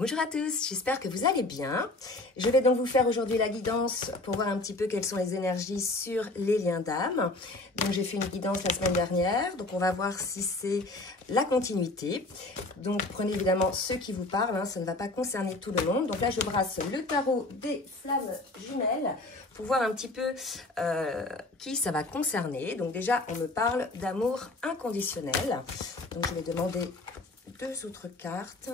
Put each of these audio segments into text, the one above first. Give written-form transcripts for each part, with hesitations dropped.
Bonjour à tous, j'espère que vous allez bien. Je vais donc vous faire aujourd'hui la guidance pour voir un petit peu quelles sont les énergies sur les liens d'âme. Donc j'ai fait une guidance la semaine dernière, donc on va voir si c'est la continuité. Donc prenez évidemment ceux qui vous parlent, hein, ça ne va pas concerner tout le monde. Donc là je brasse le tarot des flammes jumelles pour voir un petit peu qui ça va concerner. Donc déjà on me parle d'amour inconditionnel. Donc je vais demander deux autres cartes.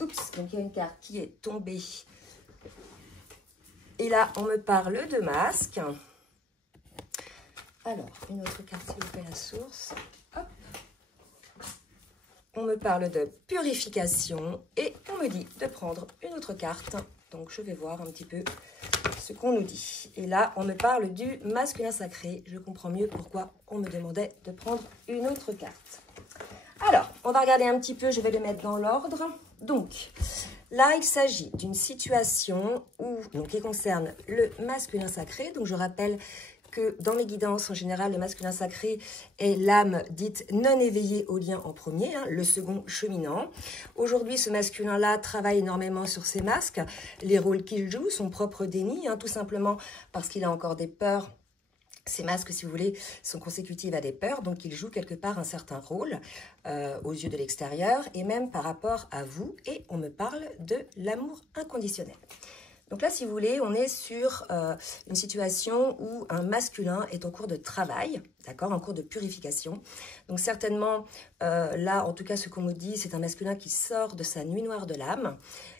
Oups, donc il y a une carte qui est tombée. Et là, on me parle de masque. Alors, une autre carte, s'il vous plaît, la source. Hop. On me parle de purification et on me dit de prendre une autre carte. Donc, je vais voir un petit peu ce qu'on nous dit. Et là, on me parle du masculin sacré. Je comprends mieux pourquoi on me demandait de prendre une autre carte. Alors, on va regarder un petit peu, je vais le mettre dans l'ordre. Donc, là, il s'agit d'une situation qui concerne le masculin sacré. Donc, je rappelle que dans mes guidances, en général, le masculin sacré est l'âme dite non éveillée au lien en premier, hein, le second cheminant. Aujourd'hui, ce masculin-là travaille énormément sur ses masques, les rôles qu'il joue, son propre déni, hein, tout simplement parce qu'il a encore des peurs. Ces masques, si vous voulez, sont consécutifs à des peurs, donc ils jouent quelque part un certain rôle aux yeux de l'extérieur et même par rapport à vous. Et on me parle de l'amour inconditionnel. Donc là, si vous voulez, on est sur une situation où un masculin est en cours de travail, d'accord, en cours de purification. Donc certainement, là, en tout cas, ce qu'on me dit, c'est un masculin qui sort de sa nuit noire de l'âme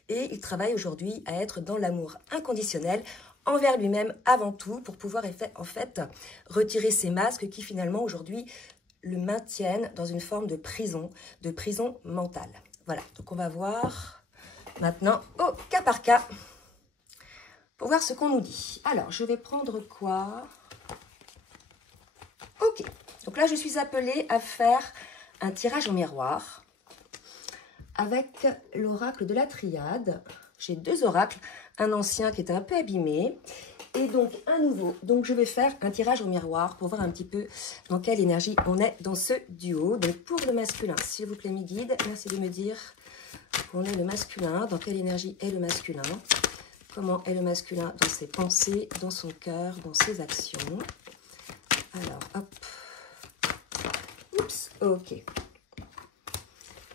et il travaille aujourd'hui à être dans l'amour inconditionnel envers lui-même avant tout pour pouvoir en fait retirer ces masques qui finalement aujourd'hui le maintiennent dans une forme de prison mentale. Voilà, donc on va voir maintenant au cas par cas pour voir ce qu'on nous dit. Alors, je vais prendre quoi? Ok, donc là je suis appelée à faire un tirage au miroir avec l'oracle de la triade. J'ai deux oracles, un ancien qui était un peu abîmé et donc un nouveau. Donc je vais faire un tirage au miroir pour voir un petit peu dans quelle énergie on est dans ce duo. Donc pour le masculin, s'il vous plaît mes guides, merci de me dire où on est le masculin, dans quelle énergie est le masculin, comment est le masculin dans ses pensées, dans son cœur, dans ses actions. Alors hop, oups, ok.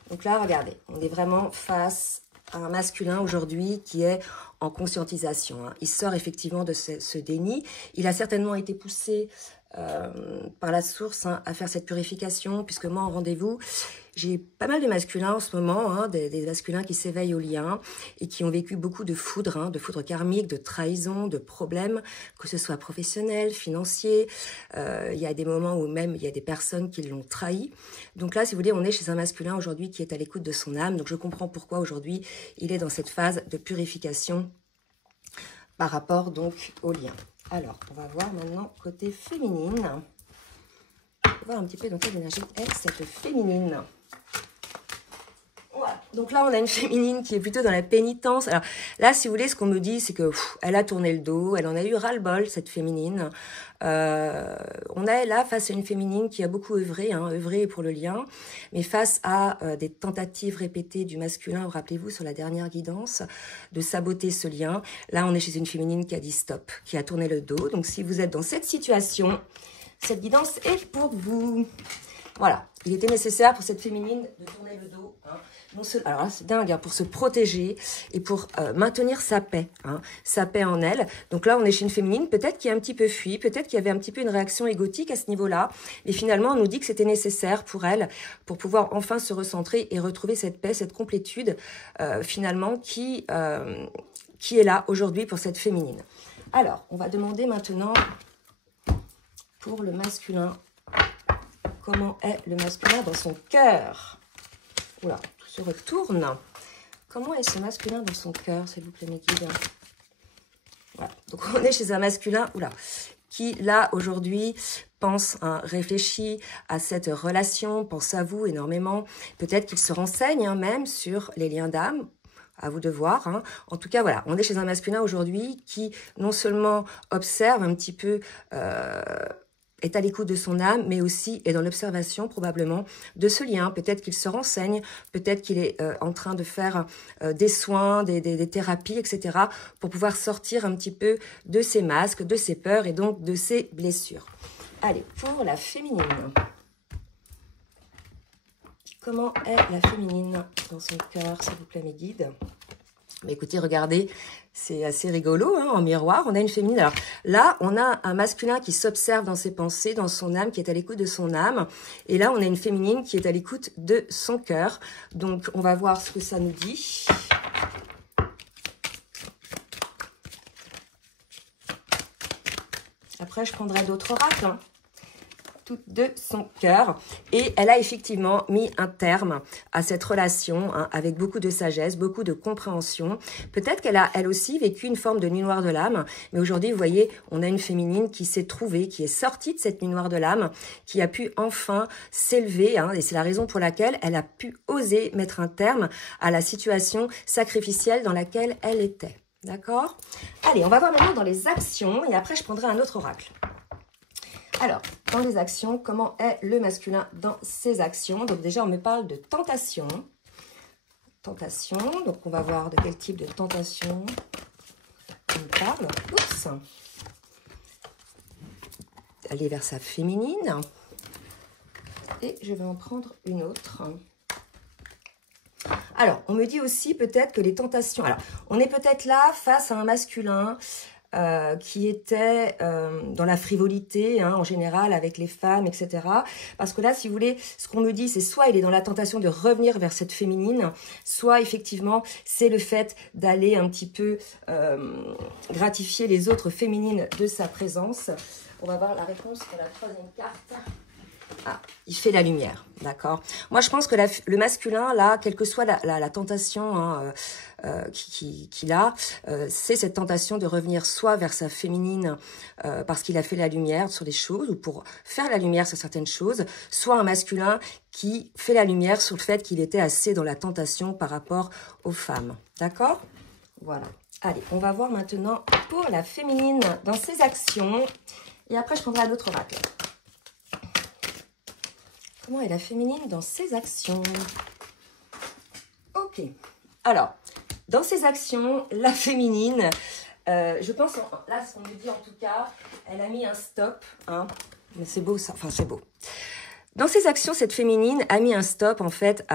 Donc là regardez, on est vraiment face un masculin aujourd'hui qui est en conscientisation. Hein. Il sort effectivement de ce déni. Il a certainement été poussé par la source à faire cette purification, puisque moi en rendez-vous, j'ai pas mal de masculins en ce moment, hein, des masculins qui s'éveillent au lien et qui ont vécu beaucoup de foudre, hein, de foudre karmique, de trahison, de problèmes, que ce soit professionnel, financier. Il y a des moments où même il y a des personnes qui l'ont trahi. Donc là, si vous voulez, on est chez un masculin aujourd'hui qui est à l'écoute de son âme. Donc je comprends pourquoi aujourd'hui il est dans cette phase de purification par rapport donc au lien. Alors, on va voir maintenant côté féminine. On va voir un petit peu dans quelle énergie est cette féminine. Voilà. Donc là, on a une féminine qui est plutôt dans la pénitence. Alors là, si vous voulez, ce qu'on me dit, c'est que elle a tourné le dos, elle en a eu ras-le-bol, cette féminine. On est là face à une féminine qui a beaucoup œuvré, hein, œuvré pour le lien, mais face à des tentatives répétées du masculin, rappelez-vous, sur la dernière guidance, de saboter ce lien. Là, on est chez une féminine qui a dit stop, qui a tourné le dos. Donc, si vous êtes dans cette situation, cette guidance est pour vous. Voilà, il était nécessaire pour cette féminine de tourner le dos. Hein. Alors là, c'est dingue, hein, pour se protéger et pour maintenir sa paix, hein, sa paix en elle. Donc là, on est chez une féminine, peut-être qui a un petit peu fui, peut-être qu'il y avait un petit peu une réaction égotique à ce niveau-là. Mais finalement, on nous dit que c'était nécessaire pour elle, pour pouvoir enfin se recentrer et retrouver cette paix, cette complétude, finalement, qui est là aujourd'hui pour cette féminine. Alors, on va demander maintenant pour le masculin. Comment est le masculin dans son cœur? Oula, tout se retourne. Comment est ce masculin dans son cœur, s'il vous plaît, mes guides? Voilà, donc on est chez un masculin, qui là, aujourd'hui, pense, hein, réfléchit à cette relation, pense à vous énormément. Peut-être qu'il se renseigne hein, même sur les liens d'âme. À vous de voir. Hein. En tout cas, voilà, on est chez un masculin aujourd'hui qui non seulement observe un petit peu est à l'écoute de son âme, mais aussi est dans l'observation probablement de ce lien. Peut-être qu'il se renseigne, peut-être qu'il est en train de faire des soins, des thérapies, etc. pour pouvoir sortir un petit peu de ses masques, de ses peurs et donc de ses blessures. Allez, pour la féminine. Comment est la féminine dans son cœur, s'il vous plaît, mes guides? Mais écoutez, regardez, c'est assez rigolo, hein, en miroir, on a une féminine. Alors là, on a un masculin qui s'observe dans ses pensées, dans son âme, qui est à l'écoute de son âme. Et là, on a une féminine qui est à l'écoute de son cœur. Donc, on va voir ce que ça nous dit. Après, je prendrai d'autres oracles, hein. Tout de son cœur. Et elle a effectivement mis un terme à cette relation, hein, avec beaucoup de sagesse, beaucoup de compréhension. Peut-être qu'elle a, elle aussi, vécu une forme de nuit noire de l'âme. Mais aujourd'hui, vous voyez, on a une féminine qui s'est trouvée, qui est sortie de cette nuit noire de l'âme, qui a pu enfin s'élever. Hein, et c'est la raison pour laquelle elle a pu oser mettre un terme à la situation sacrificielle dans laquelle elle était. D'accord? Allez, on va voir maintenant dans les actions. Et après, je prendrai un autre oracle. Alors, dans les actions, comment est le masculin dans ses actions? Donc déjà, on me parle de tentation. Tentation, donc on va voir de quel type de tentation on me parle. Oups. Aller vers sa féminine. Et je vais en prendre une autre. Alors, on me dit aussi peut-être que les tentations... Alors, on est peut-être là face à un masculin... qui était dans la frivolité, hein, en général, avec les femmes, etc. Parce que là, si vous voulez, ce qu'on me dit, c'est soit il est dans la tentation de revenir vers cette féminine, soit effectivement, c'est le fait d'aller un petit peu gratifier les autres féminines de sa présence. On va voir la réponse pour la troisième carte. Ah, il fait la lumière, d'accord. Moi, je pense que le masculin, là, quelle que soit la tentation, hein, qu'il a, c'est cette tentation de revenir soit vers sa féminine parce qu'il a fait la lumière sur des choses ou pour faire la lumière sur certaines choses, soit un masculin qui fait la lumière sur le fait qu'il était assez dans la tentation par rapport aux femmes. D'accord? Voilà. Allez, on va voir maintenant pour la féminine dans ses actions. Et après, je prendrai un autre oracle. Comment est la féminine dans ses actions? Ok. Alors, dans ses actions, la féminine, je pense, là, ce qu'on me dit en tout cas, elle a mis un stop. Hein, mais c'est beau ça, enfin c'est beau. Dans ses actions, cette féminine a mis un stop en fait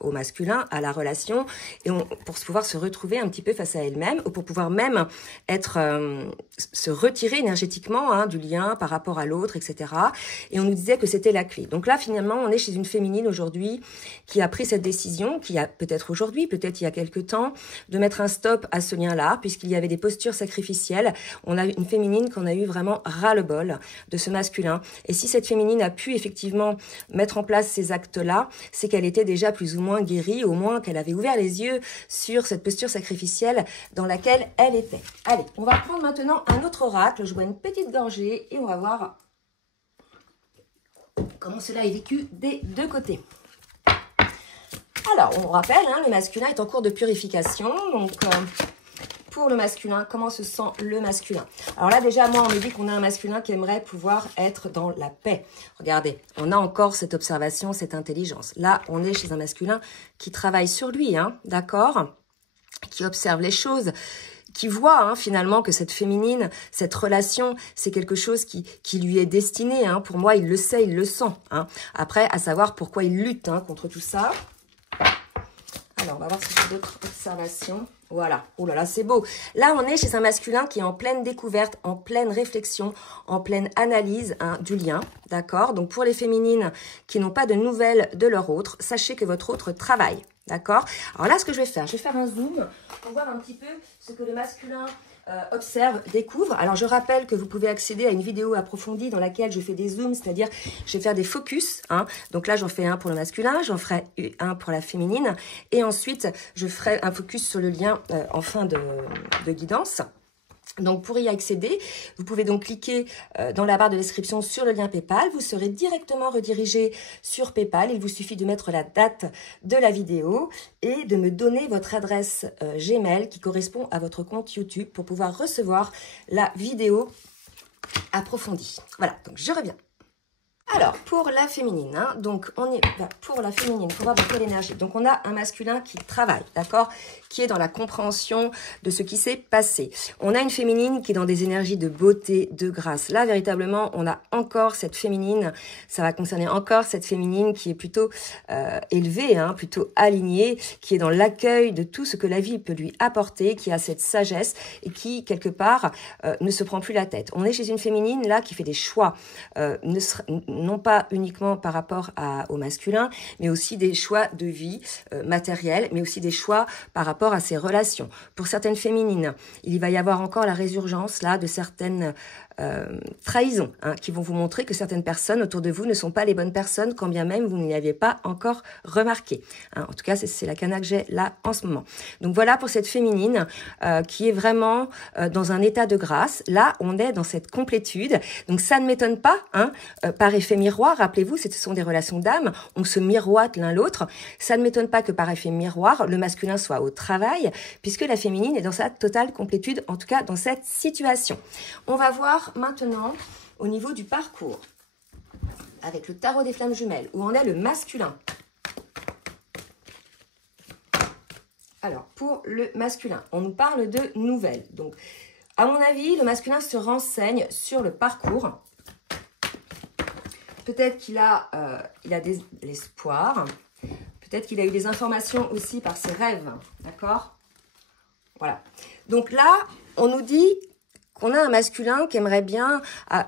au masculin, à la relation, et pour pouvoir se retrouver un petit peu face à elle-même, ou pour pouvoir même se retirer énergétiquement, hein, du lien par rapport à l'autre, etc. Et on nous disait que c'était la clé. Donc là, finalement, on est chez une féminine aujourd'hui qui a pris cette décision, qui a peut-être aujourd'hui, peut-être il y a quelque temps, de mettre un stop à ce lien-là, puisqu'il y avait des postures sacrificielles. On a une féminine qu'on a eu vraiment ras-le-bol de ce masculin. Et si cette féminine a pu effectivement mettre en place ces actes-là, c'est qu'elle était déjà plus ou moins guérie, au moins qu'elle avait ouvert les yeux sur cette posture sacrificielle dans laquelle elle était. Allez, on va prendre maintenant un autre oracle. Je bois une petite gorgée et on va voir comment cela est vécu des deux côtés. Alors, on rappelle, hein, le masculin est en cours de purification, donc... pour le masculin, comment se sent le masculin? Alors là, déjà, moi, on me dit qu'on a un masculin qui aimerait pouvoir être dans la paix. Regardez, on a encore cette observation, cette intelligence. Là, on est chez un masculin qui travaille sur lui, hein, d'accord? Qui observe les choses, qui voit, hein, finalement que cette féminine, cette relation, c'est quelque chose qui lui est destiné. Hein. Pour moi, il le sait, il le sent. Hein. Après, à savoir pourquoi il lutte, hein, contre tout ça. Alors, on va voir si j'ai d'autres observations. Voilà. Oh là là, c'est beau. Là, on est chez un masculin qui est en pleine découverte, en pleine réflexion, en pleine analyse, hein, du lien. D'accord? Donc, pour les féminines qui n'ont pas de nouvelles de leur autre, sachez que votre autre travaille. D'accord? Alors là, ce que je vais faire un zoom pour voir un petit peu ce que le masculin observe, découvre. Alors, je rappelle que vous pouvez accéder à une vidéo approfondie dans laquelle je fais des zooms, c'est-à-dire je vais faire des focus. Hein. Donc là, j'en fais un pour le masculin, j'en ferai un pour la féminine. Et ensuite, je ferai un focus sur le lien en fin de guidance. Donc, pour y accéder, vous pouvez donc cliquer dans la barre de description sur le lien PayPal. Vous serez directement redirigé sur PayPal. Il vous suffit de mettre la date de la vidéo et de me donner votre adresse Gmail qui correspond à votre compte YouTube pour pouvoir recevoir la vidéo approfondie. Voilà, donc je reviens. Alors, pour la féminine, hein, donc on est pour la féminine, pour voir dans quelle énergie. Donc, on a un masculin qui travaille, d'accord, qui est dans la compréhension de ce qui s'est passé. On a une féminine qui est dans des énergies de beauté, de grâce. Là, véritablement, on a encore cette féminine, ça va concerner encore cette féminine qui est plutôt élevée, hein, plutôt alignée, qui est dans l'accueil de tout ce que la vie peut lui apporter, qui a cette sagesse et qui, quelque part, ne se prend plus la tête. On est chez une féminine, là, qui fait des choix, non pas uniquement par rapport au masculin, mais aussi des choix de vie matériels, mais aussi des choix par rapport à ses relations. Pour certaines féminines, il va y avoir encore la résurgence là de certaines trahisons, hein, qui vont vous montrer que certaines personnes autour de vous ne sont pas les bonnes personnes, quand bien même vous n'y aviez pas encore remarqué. Hein. En tout cas, c'est la cana que j'ai là en ce moment. Donc voilà pour cette féminine qui est vraiment dans un état de grâce. Là, on est dans cette complétude. Donc ça ne m'étonne pas, hein, par effet miroir. Rappelez-vous, ce sont des relations d'âme. On se miroite l'un l'autre. Ça ne m'étonne pas que par effet miroir, le masculin soit au travail, puisque la féminine est dans sa totale complétude, en tout cas dans cette situation. On va voir maintenant au niveau du parcours avec le tarot des flammes jumelles où on est le masculin. Alors pour le masculin, on nous parle de nouvelles. Donc à mon avis, le masculin se renseigne sur le parcours. Peut-être qu'il a, de l'espoir. Peut-être qu'il a eu des informations aussi par ses rêves. D'accord? Voilà. Donc là, on nous dit qu'on a un masculin qui aimerait bien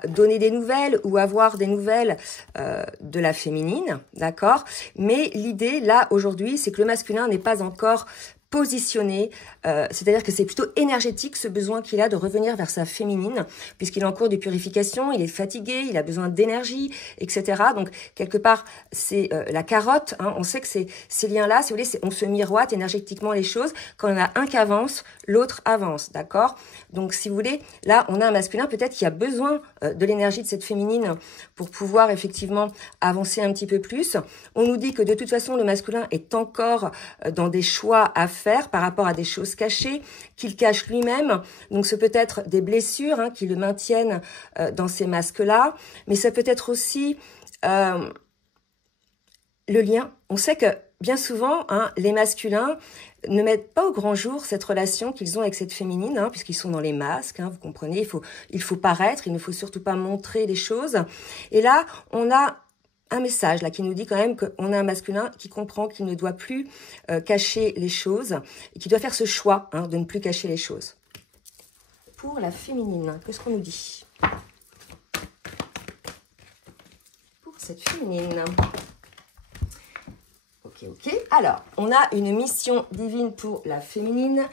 donner des nouvelles ou avoir des nouvelles de la féminine, d'accord? Mais l'idée, là, aujourd'hui, c'est que le masculin n'est pas encore positionné, c'est-à-dire que c'est plutôt énergétique ce besoin qu'il a de revenir vers sa féminine, puisqu'il est en cours de purification, il est fatigué, il a besoin d'énergie, etc. Donc, quelque part, c'est la carotte, hein, on sait que ces liens-là, si vous voulez, on se miroite énergétiquement les choses, quand on a un qui avance, l'autre avance, d'accord? Donc, si vous voulez, là, on a un masculin peut-être qui a besoin de l'énergie de cette féminine pour pouvoir effectivement avancer un petit peu plus. On nous dit que de toute façon, le masculin est encore dans des choix à faire par rapport à des choses cachées qu'il cache lui-même. Donc, ce peut être des blessures, hein, qui le maintiennent dans ces masques-là, mais ça peut être aussi le lien. On sait que bien souvent, hein, les masculins ne mettent pas au grand jour cette relation qu'ils ont avec cette féminine, hein, puisqu'ils sont dans les masques, hein, vous comprenez, il faut paraître, il ne faut surtout pas montrer les choses. Et là, on a un message là qui nous dit quand même qu'on a un masculin qui comprend qu'il ne doit plus cacher les choses et qui doit faire ce choix, hein, de ne plus cacher les choses. Pour la féminine, qu'est-ce qu'on nous dit? Pour cette féminine. Ok. Alors, on a une mission divine pour la féminine,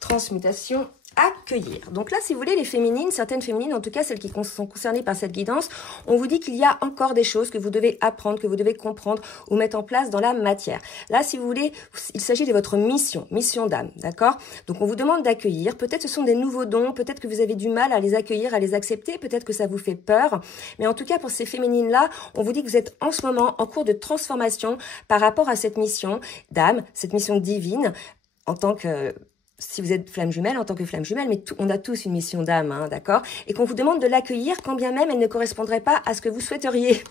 transmutation, accueillir. Donc là, si vous voulez, les féminines, certaines féminines, en tout cas celles qui sont concernées par cette guidance, on vous dit qu'il y a encore des choses que vous devez apprendre, que vous devez comprendre ou mettre en place dans la matière. Là, si vous voulez, il s'agit de votre mission d'âme, d'accord? Donc on vous demande d'accueillir. Peut-être ce sont des nouveaux dons, peut-être que vous avez du mal à les accueillir, à les accepter, peut-être que ça vous fait peur. Mais en tout cas, pour ces féminines-là, on vous dit que vous êtes en ce moment en cours de transformation par rapport à cette mission d'âme, cette mission divine, en tant que... Si vous êtes flamme jumelle, en tant que flamme jumelle, mais on a tous une mission d'âme, hein, d'accord? Et qu'on vous demande de l'accueillir quand bien même elle ne correspondrait pas à ce que vous souhaiteriez.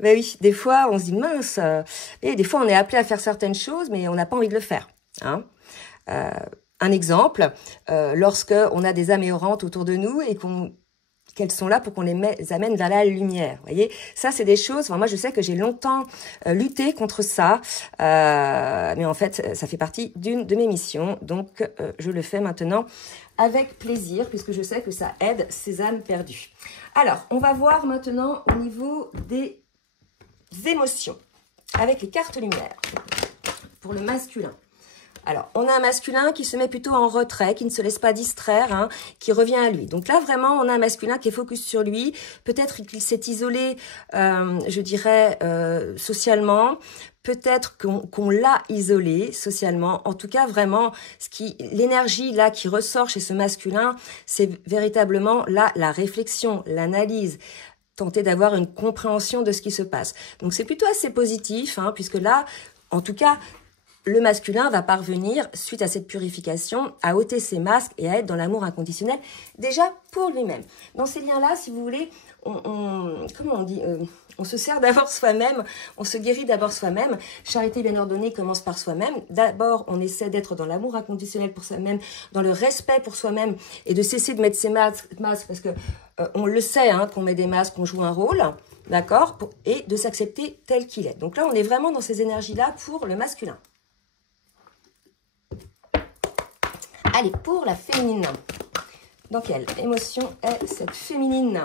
Ben oui, des fois, on se dit mince, et des fois, on est appelé à faire certaines choses, mais on n'a pas envie de le faire. Hein. Un exemple, lorsque on a des âmes errantes autour de nous et qu'elles sont là pour qu'on les amène vers la lumière. Vous voyez, ça, c'est des choses... Enfin, moi, je sais que j'ai longtemps lutté contre ça, mais en fait, ça fait partie d'une de mes missions. Donc, je le fais maintenant avec plaisir, puisque je sais que ça aide ces âmes perdues. Alors, on va voir maintenant au niveau des émotions, avec les cartes lumière, pour le masculin. Alors, on a un masculin qui se met plutôt en retrait, qui ne se laisse pas distraire, hein, qui revient à lui. Donc là, vraiment, on a un masculin qui est focus sur lui. Peut-être qu'il s'est isolé, je dirais, socialement. Peut-être qu'on l'a isolé socialement. En tout cas, vraiment, l'énergie là qui ressort chez ce masculin, c'est véritablement là la réflexion, l'analyse. Tenter d'avoir une compréhension de ce qui se passe. Donc, c'est plutôt assez positif, hein, puisque là, en tout cas... le masculin va parvenir, suite à cette purification, à ôter ses masques et à être dans l'amour inconditionnel, déjà pour lui-même. Dans ces liens-là, si vous voulez, comment on dit, on se sert d'abord soi-même, on se guérit d'abord soi-même. Charité bien ordonnée commence par soi-même. D'abord, on essaie d'être dans l'amour inconditionnel pour soi-même, dans le respect pour soi-même et de cesser de mettre ses masques parce que on le sait, hein, qu'on met des masques, qu'on joue un rôle, d'accord, et de s'accepter tel qu'il est. Donc là, on est vraiment dans ces énergies-là pour le masculin. Allez, pour la féminine. Dans quelle émotion est cette féminine?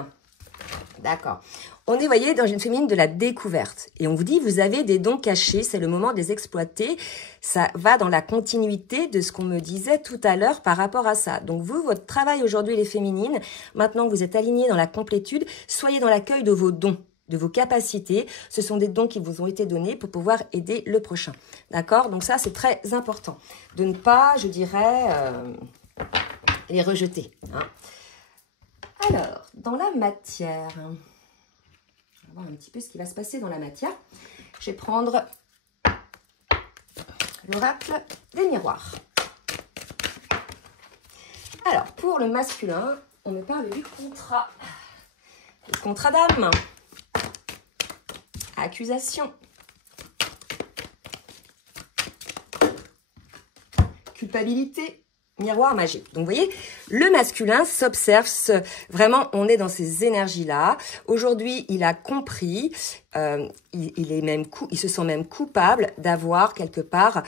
D'accord. On est, vous voyez, dans une féminine de la découverte. Et on vous dit, vous avez des dons cachés, c'est le moment de les exploiter. Ça va dans la continuité de ce qu'on me disait tout à l'heure par rapport à ça. Donc vous, votre travail aujourd'hui, les féminines, maintenant que vous êtes alignés dans la complétude, soyez dans l'accueil de vos dons, de vos capacités. Ce sont des dons qui vous ont été donnés pour pouvoir aider le prochain. D'accord? Donc ça, c'est très important. De ne pas, je dirais, les rejeter. Hein. Alors, dans la matière, on va voir un petit peu ce qui va se passer dans la matière. Je vais prendre l'oracle des miroirs. Alors, pour le masculin, on me parle du contrat. Le contrat d'âme. Accusation. Culpabilité. Miroir magique. Donc, vous voyez, le masculin s'observe, vraiment, on est dans ces énergies-là. Aujourd'hui, il a compris, il se sent même coupable d'avoir, quelque part,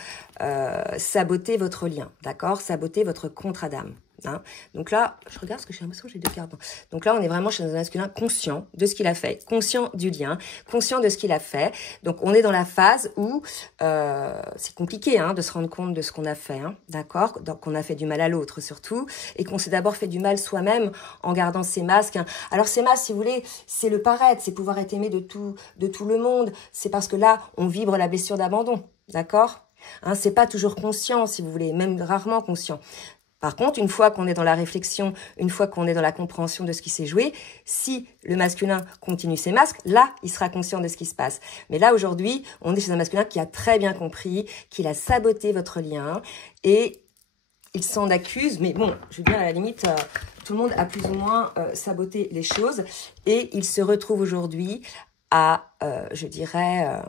saboté votre lien, d'accord? Saboté votre contrat d'âme. Hein. Donc là, je regarde parce que j'ai l'impression que j'ai deux cartes. Donc là, on est vraiment chez un masculin conscient de ce qu'il a fait, conscient du lien, conscient de ce qu'il a fait. Donc, on est dans la phase où c'est compliqué hein, de se rendre compte de ce qu'on a fait, hein, d'accord? Donc, qu'on a fait du mal à l'autre surtout, et qu'on s'est d'abord fait du mal soi-même en gardant ses masques. Hein. Alors, ces masques, si vous voulez, c'est le paraître, c'est pouvoir être aimé de tout le monde. C'est parce que là, on vibre la blessure d'abandon, d'accord? Hein, c'est pas toujours conscient, si vous voulez, même rarement conscient. Par contre, une fois qu'on est dans la réflexion, une fois qu'on est dans la compréhension de ce qui s'est joué, si le masculin continue ses masques, là, il sera conscient de ce qui se passe. Mais là, aujourd'hui, on est chez un masculin qui a très bien compris qu'il a saboté votre lien et il s'en accuse. Mais bon, je veux dire, à la limite, tout le monde a plus ou moins saboté les choses et il se retrouve aujourd'hui à, je dirais,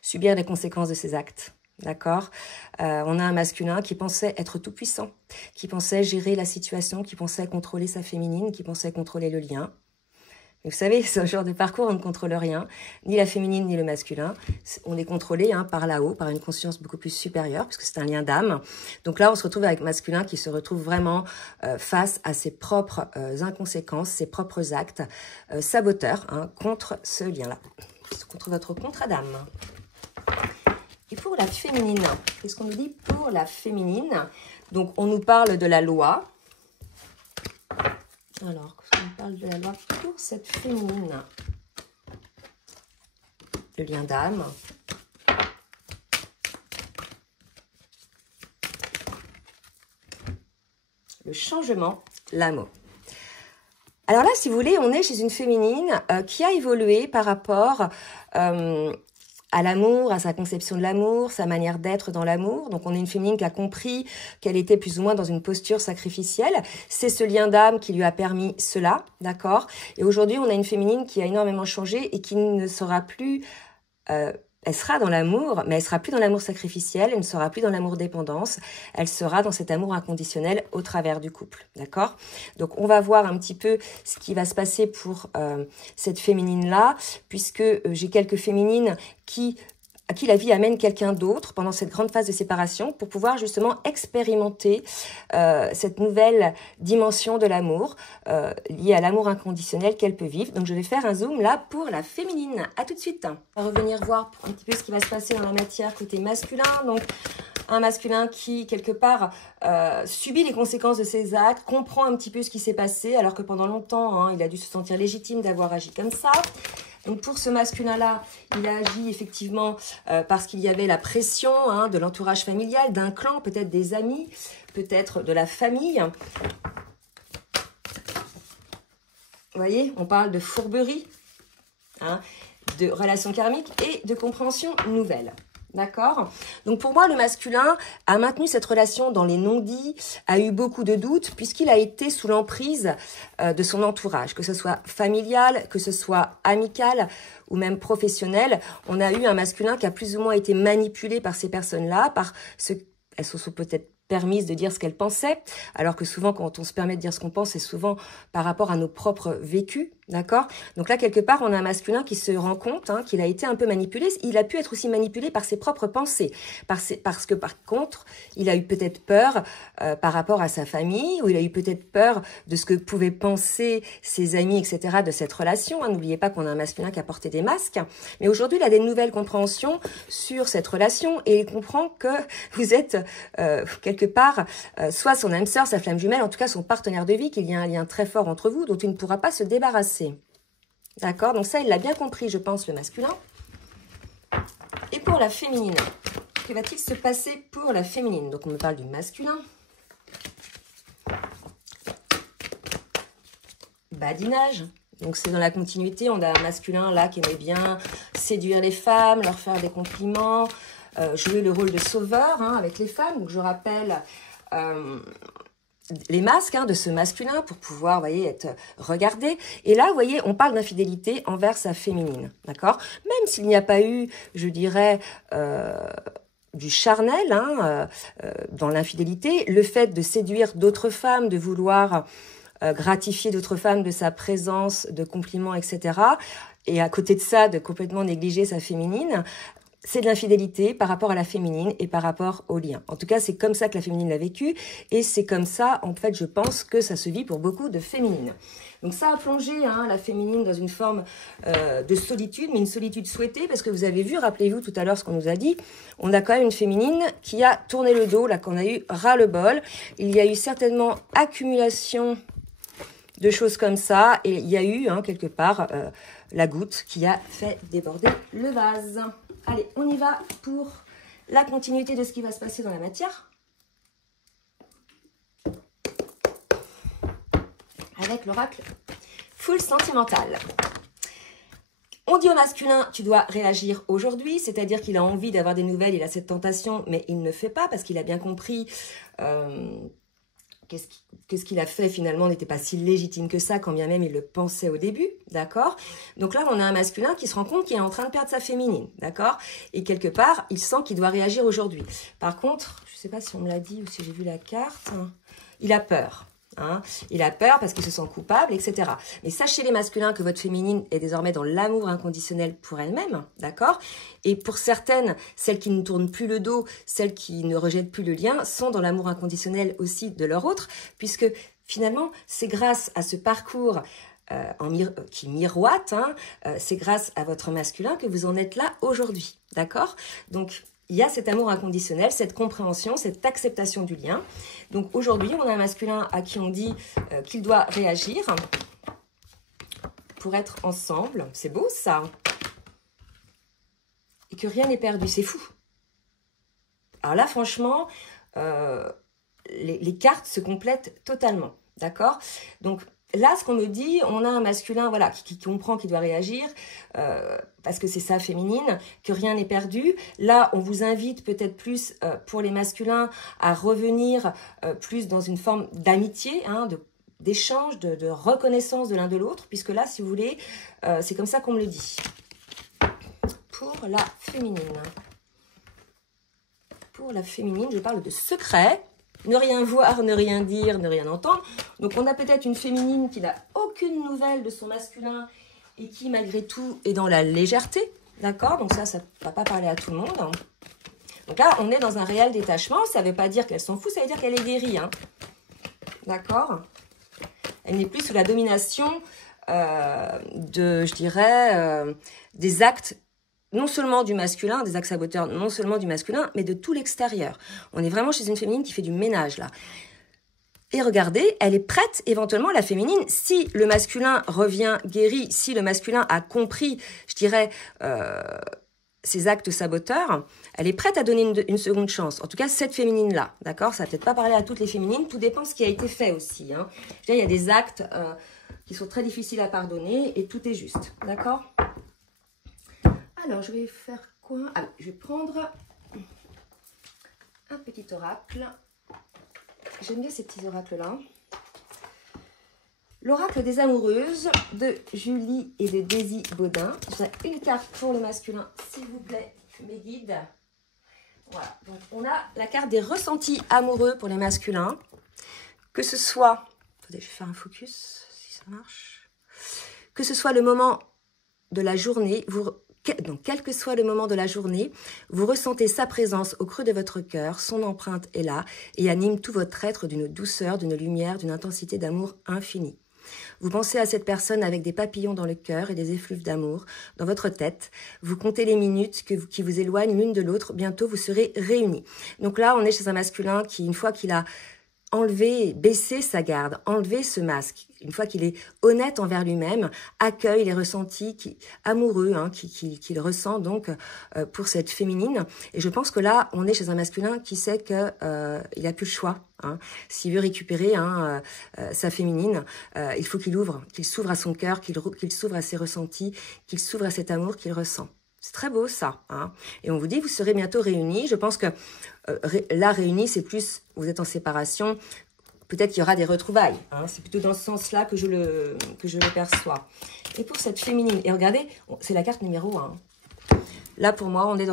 subir les conséquences de ses actes. D'accord? On a un masculin qui pensait être tout puissant, qui pensait gérer la situation, qui pensait contrôler sa féminine, qui pensait contrôler le lien. Mais vous savez, ce genre de parcours, on ne contrôle rien, ni la féminine ni le masculin. On est contrôlé hein, par là-haut, par une conscience beaucoup plus supérieure, puisque c'est un lien d'âme. Donc là, on se retrouve avec un masculin qui se retrouve vraiment face à ses propres inconséquences, ses propres actes saboteurs hein, contre ce lien-là, contre votre contrat d'âme. Et pour la féminine, qu'est-ce qu'on nous dit pour la féminine? Donc, on nous parle de la loi. Alors, qu'est-ce qu'on nous parle de la loi pour cette féminine? Le lien d'âme. Le changement, l'amour. Alors là, si vous voulez, on est chez une féminine qui a évolué par rapport à l'amour, à sa conception de l'amour, sa manière d'être dans l'amour. Donc, on est une féminine qui a compris qu'elle était plus ou moins dans une posture sacrificielle. C'est ce lien d'âme qui lui a permis cela, d'accord? Et aujourd'hui, on a une féminine qui a énormément changé et qui ne sera plus... elle sera dans l'amour, mais elle sera plus dans l'amour sacrificiel, elle ne sera plus dans l'amour dépendance, elle sera dans cet amour inconditionnel au travers du couple, d'accord? Donc, on va voir un petit peu ce qui va se passer pour cette féminine-là, puisque j'ai quelques féminines à qui la vie amène quelqu'un d'autre pendant cette grande phase de séparation pour pouvoir justement expérimenter cette nouvelle dimension de l'amour liée à l'amour inconditionnel qu'elle peut vivre. Donc, je vais faire un zoom là pour la féminine. À tout de suite. On va revenir voir un petit peu ce qui va se passer dans la matière côté masculin. Donc, un masculin qui, quelque part, subit les conséquences de ses actes, comprend un petit peu ce qui s'est passé, alors que pendant longtemps, hein, il a dû se sentir légitime d'avoir agi comme ça. Donc, pour ce masculin-là, il a agi effectivement parce qu'il y avait la pression hein, de l'entourage familial, d'un clan, peut-être des amis, peut-être de la famille. Vous voyez, on parle de fourberie, hein, de relations karmiques et de compréhension nouvelle. D'accord? Donc pour moi, le masculin a maintenu cette relation dans les non-dits, a eu beaucoup de doutes, puisqu'il a été sous l'emprise de son entourage, que ce soit familial, que ce soit amical ou même professionnel. On a eu un masculin qui a plus ou moins été manipulé par ces personnes-là, par ce... Elles se sont peut-être permises de dire ce qu'elles pensaient, alors que souvent, quand on se permet de dire ce qu'on pense, c'est souvent par rapport à nos propres vécus, d'accord? Donc là, quelque part, on a un masculin qui se rend compte qu'il a été un peu manipulé. Il a pu être aussi manipulé par ses propres pensées, parce que par contre, il a eu peut-être peur par rapport à sa famille, ou il a eu peut-être peur de ce que pouvaient penser ses amis, etc., de cette relation. N'oubliez pas qu'on a un masculin qui a porté des masques. Mais aujourd'hui, il a des nouvelles compréhensions sur cette relation et il comprend que vous êtes quelque part soit son âme sœur, sa flamme jumelle, en tout cas son partenaire de vie, qu'il y a un lien très fort entre vous dont il ne pourra pas se débarrasser. D'accord? Donc ça, il l'a bien compris, je pense, le masculin. Et pour la féminine, que va-t-il se passer pour la féminine? Donc on me parle du masculin. Badinage. Donc c'est dans la continuité, on a un masculin là qui aimait bien séduire les femmes, leur faire des compliments, jouer le rôle de sauveur avec les femmes. Donc je rappelle les masques de ce masculin pour pouvoir, vous voyez, être regardé. Et là, vous voyez, on parle d'infidélité envers sa féminine, d'accord? Même s'il n'y a pas eu, je dirais, du charnel dans l'infidélité, le fait de séduire d'autres femmes, de vouloir gratifier d'autres femmes de sa présence, de compliments, etc. Et à côté de ça, de complètement négliger sa féminine, c'est de l'infidélité par rapport à la féminine et par rapport au lien. En tout cas, c'est comme ça que la féminine l'a vécu et c'est comme ça, en fait, je pense que ça se vit pour beaucoup de féminines. Donc ça a plongé la féminine dans une forme de solitude, mais une solitude souhaitée parce que vous avez vu, rappelez-vous tout à l'heure ce qu'on nous a dit, on a quand même une féminine qui a tourné le dos, là, qu'on a eu ras-le-bol. Il y a eu certainement accumulation de choses comme ça et il y a eu quelque part la goutte qui a fait déborder le vase. Allez, on y va pour la continuité de ce qui va se passer dans la matière. Avec l'oracle Foule sentimentale. On dit au masculin, tu dois réagir aujourd'hui, c'est-à-dire qu'il a envie d'avoir des nouvelles, il a cette tentation, mais il ne fait pas parce qu'il a bien compris que ce qu'il a fait finalement n'était pas si légitime que ça, quand bien même il le pensait au début, d'accord? Donc là, on a un masculin qui se rend compte qu'il est en train de perdre sa féminine, d'accord? Et quelque part, il sent qu'il doit réagir aujourd'hui. Par contre, je ne sais pas si on me l'a dit ou si j'ai vu la carte, il a peur. Il a peur parce qu'il se sent coupable, etc. Mais sachez les masculins que votre féminine est désormais dans l'amour inconditionnel pour elle-même, d'accord? Et pour certaines, celles qui ne tournent plus le dos, celles qui ne rejettent plus le lien, sont dans l'amour inconditionnel aussi de leur autre, puisque finalement, c'est grâce à ce parcours qui miroite, c'est grâce à votre masculin que vous en êtes là aujourd'hui, d'accord? Donc, il y a cet amour inconditionnel, cette compréhension, cette acceptation du lien. Donc aujourd'hui, on a un masculin à qui on dit qu'il doit réagir pour être ensemble. C'est beau ça. Et que rien n'est perdu, c'est fou. Alors là, franchement, les cartes se complètent totalement. D'accord? Donc là, ce qu'on me dit, on a un masculin qui comprend qu'il doit réagir parce que c'est sa féminine, que rien n'est perdu. Là, on vous invite peut-être plus pour les masculins à revenir plus dans une forme d'amitié, d'échange, de reconnaissance de l'un de l'autre, puisque là, si vous voulez, c'est comme ça qu'on me le dit. Pour la féminine. Pour la féminine, je parle de secret. Ne rien voir, ne rien dire, ne rien entendre. Donc, on a peut-être une féminine qui n'a aucune nouvelle de son masculin et qui, malgré tout, est dans la légèreté. D'accord? Donc ça ne va pas parler à tout le monde. Donc là, on est dans un réel détachement. Ça ne veut pas dire qu'elle s'en fout, ça veut dire qu'elle est guérie. D'accord? Elle n'est plus sous la domination des actes non seulement du masculin, des actes saboteurs, non seulement du masculin, mais de tout l'extérieur. On est vraiment chez une féminine qui fait du ménage, là. Et regardez, elle est prête, éventuellement, la féminine, si le masculin revient guéri, si le masculin a compris, je dirais, ses actes saboteurs, elle est prête à donner une seconde chance. En tout cas, cette féminine-là, d'accord? Ça va peut-être pas parler à toutes les féminines, tout dépend de ce qui a été fait aussi. Je veux dire, il y a des actes qui sont très difficiles à pardonner et tout est juste, d'accord? Alors, je vais faire coin. Alors, je vais prendre un petit oracle. J'aime bien ces petits oracles-là. L'oracle des amoureuses de Julie et de Daisy Baudin. J'ai une carte pour le masculin, s'il vous plaît, mes guides. Voilà, donc on a la carte des ressentis amoureux pour les masculins. Que ce soit, attendez, je vais faire un focus, si ça marche. Que ce soit le moment de la journée, donc quel que soit le moment de la journée, vous ressentez sa présence au creux de votre cœur, son empreinte est là et anime tout votre être d'une douceur, d'une lumière, d'une intensité d'amour infinie. Vous pensez à cette personne avec des papillons dans le cœur et des effluves d'amour dans votre tête. Vous comptez les minutes qui vous éloignent l'une de l'autre. Bientôt, vous serez réunis. Donc là, on est chez un masculin qui, une fois qu'il a enlevé, baissé sa garde, enlevé ce masque, une fois qu'il est honnête envers lui-même, accueille les ressentis amoureux qu'il ressent donc pour cette féminine. Et je pense que là, on est chez un masculin qui sait qu'il n'a plus le choix. S'il veut récupérer sa féminine, il faut qu'il s'ouvre à son cœur, qu'il s'ouvre à ses ressentis, qu'il s'ouvre à cet amour qu'il ressent. C'est très beau ça. Et on vous dit, vous serez bientôt réunis. Je pense que là, réunis, c'est plus, vous êtes en séparation. Peut-être qu'il y aura des retrouvailles. C'est plutôt dans ce sens-là que je le perçois. Et pour cette féminine, et regardez, c'est la carte numéro 1. Là, pour moi, on est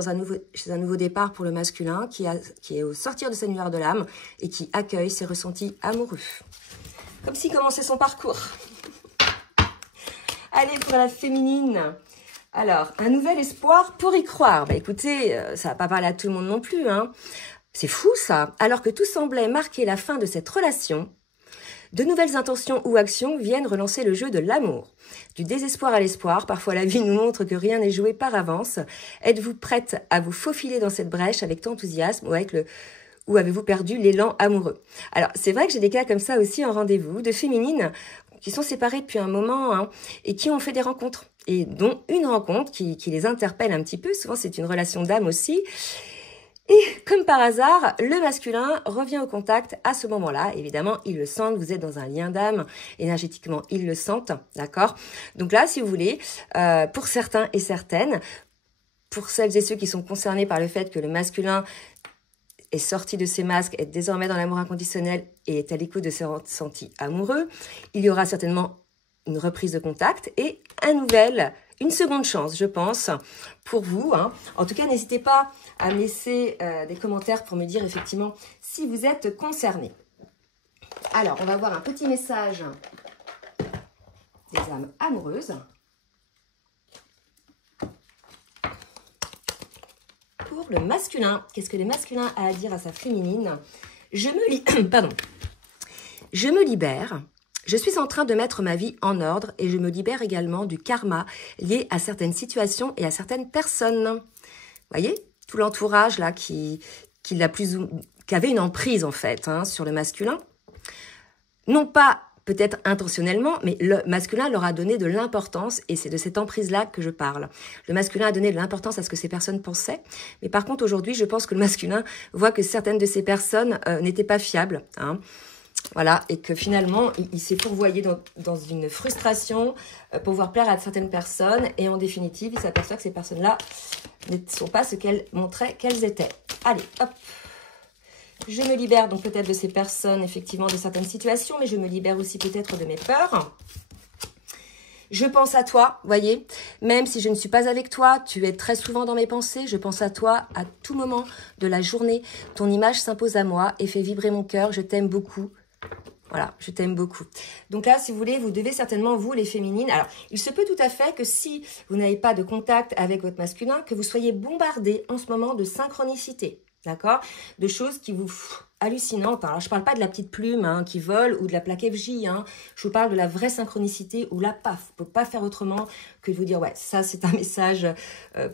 chez un nouveau départ pour le masculin qui est au sortir de sa lumière de l'âme et qui accueille ses ressentis amoureux. Comme s'il commençait son parcours. Allez, pour la féminine. Alors, un nouvel espoir pour y croire. Écoutez, ça va pas parler à tout le monde non plus. C'est fou, ça. Alors que tout semblait marquer la fin de cette relation, de nouvelles intentions ou actions viennent relancer le jeu de l'amour. Du désespoir à l'espoir, parfois la vie nous montre que rien n'est joué par avance. Êtes-vous prête à vous faufiler dans cette brèche avec enthousiasme ou avez-vous perdu l'élan amoureux? Alors, c'est vrai que j'ai des cas comme ça aussi en rendez-vous, de féminines qui sont séparées depuis un moment et qui ont fait des rencontres. Et dont une rencontre qui les interpelle un petit peu. Souvent, c'est une relation d'âme aussi. Et comme par hasard, le masculin revient au contact à ce moment-là. Évidemment, ils le sentent, vous êtes dans un lien d'âme. Énergétiquement, ils le sentent, d'accord? Donc là, si vous voulez, pour certains et certaines, pour celles et ceux qui sont concernés par le fait que le masculin est sorti de ses masques, est désormais dans l'amour inconditionnel et est à l'écoute de ses ressentis amoureux, il y aura certainement une reprise de contact et une seconde chance, je pense, pour vous. En tout cas, n'hésitez pas à me laisser des commentaires pour me dire effectivement si vous êtes concernés. Alors, on va voir un petit message des âmes amoureuses. Pour le masculin, qu'est-ce que le masculin a à dire à sa féminine? Je me libère. Je suis en train de mettre ma vie en ordre et je me libère également du karma lié à certaines situations et à certaines personnes. Vous voyez, tout l'entourage là qui avait une emprise en fait sur le masculin. Non pas peut-être intentionnellement, mais le masculin leur a donné de l'importance et c'est de cette emprise-là que je parle. Le masculin a donné de l'importance à ce que ces personnes pensaient, mais par contre aujourd'hui, je pense que le masculin voit que certaines de ces personnes n'étaient pas fiables. Voilà, et que finalement, il s'est fourvoyé dans une frustration pour pouvoir plaire à certaines personnes. Et en définitive, il s'aperçoit que ces personnes-là ne sont pas ce qu'elles montraient qu'elles étaient. Allez, hop. Je me libère donc peut-être de ces personnes, effectivement, de certaines situations, mais je me libère aussi peut-être de mes peurs. Je pense à toi, voyez, même si je ne suis pas avec toi, tu es très souvent dans mes pensées, je pense à toi à tout moment de la journée. Ton image s'impose à moi et fait vibrer mon cœur, je t'aime beaucoup. Voilà, je t'aime beaucoup. Donc là, si vous voulez, vous devez certainement, vous, les féminines... Alors, il se peut tout à fait que si vous n'avez pas de contact avec votre masculin, que vous soyez bombardés en ce moment de synchronicité, d'accord? De choses qui vous... hallucinantes. Alors, je ne parle pas de la petite plume qui vole ou de la plaque FJ. Je vous parle de la vraie synchronicité où là, paf, on ne peut pas faire autrement que de vous dire, ouais, ça, c'est un message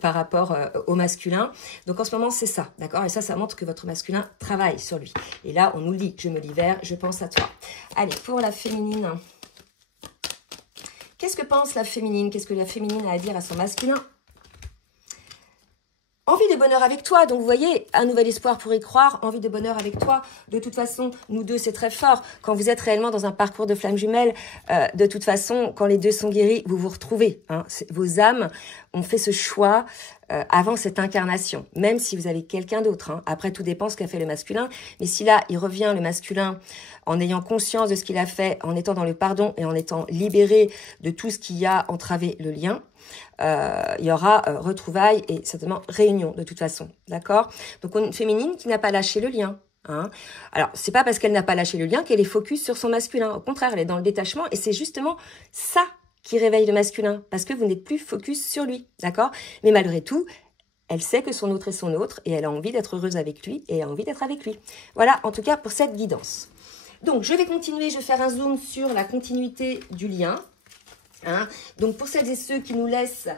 par rapport au masculin. Donc, en ce moment, c'est ça, d'accord? Et ça montre que votre masculin travaille sur lui. Et là, on nous le dit, je me libère, je pense à toi. Allez, pour la féminine. Qu'est-ce que pense la féminine? Qu'est-ce que la féminine a à dire à son masculin? Envie de bonheur avec toi. Donc, vous voyez, un nouvel espoir pour y croire, envie de bonheur avec toi. De toute façon, nous deux, c'est très fort. Quand vous êtes réellement dans un parcours de flammes jumelles, de toute façon, quand les deux sont guéris, vous vous retrouvez. Hein. Vos âmes ont fait ce choix avant cette incarnation, même si vous avez quelqu'un d'autre. Hein. Après, tout dépend ce qu'a fait le masculin. Mais si là, il revient, le masculin, en ayant conscience de ce qu'il a fait, en étant dans le pardon et en étant libéré de tout ce qui a entravé le lien, il y aura retrouvailles et certainement réunion de toute façon. D'accord? Donc, une féminine qui n'a pas lâché le lien. Hein. Alors, c'est pas parce qu'elle n'a pas lâché le lien qu'elle est focus sur son masculin. Au contraire, elle est dans le détachement et c'est justement ça qui réveille le masculin, parce que vous n'êtes plus focus sur lui, d'accord? Mais malgré tout, elle sait que son autre est son autre, et elle a envie d'être heureuse avec lui, et a envie d'être avec lui. Voilà, en tout cas, pour cette guidance. Donc, je vais continuer, je vais faire un zoom sur la continuité du lien. Hein. Donc, pour celles et ceux qui nous laissent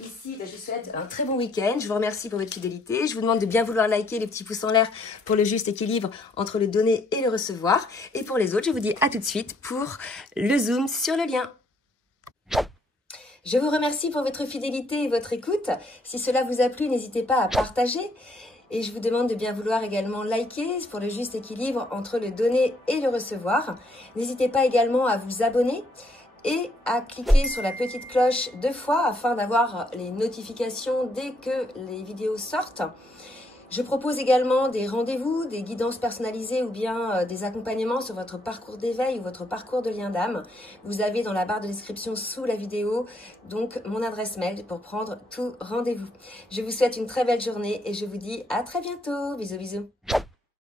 ici, je souhaite un très bon week-end. Je vous remercie pour votre fidélité. Je vous demande de bien vouloir liker les petits pouces en l'air pour le juste équilibre entre le donner et le recevoir. Et pour les autres, je vous dis à tout de suite pour le zoom sur le lien. Je vous remercie pour votre fidélité et votre écoute. Si cela vous a plu, n'hésitez pas à partager. Et je vous demande de bien vouloir également liker pour le juste équilibre entre le donner et le recevoir. N'hésitez pas également à vous abonner et à cliquer sur la petite cloche 2 fois afin d'avoir les notifications dès que les vidéos sortent. Je propose également des rendez-vous, des guidances personnalisées ou bien des accompagnements sur votre parcours d'éveil ou votre parcours de lien d'âme. Vous avez dans la barre de description sous la vidéo donc mon adresse mail pour prendre tout rendez-vous. Je vous souhaite une très belle journée et je vous dis à très bientôt. Bisous bisous.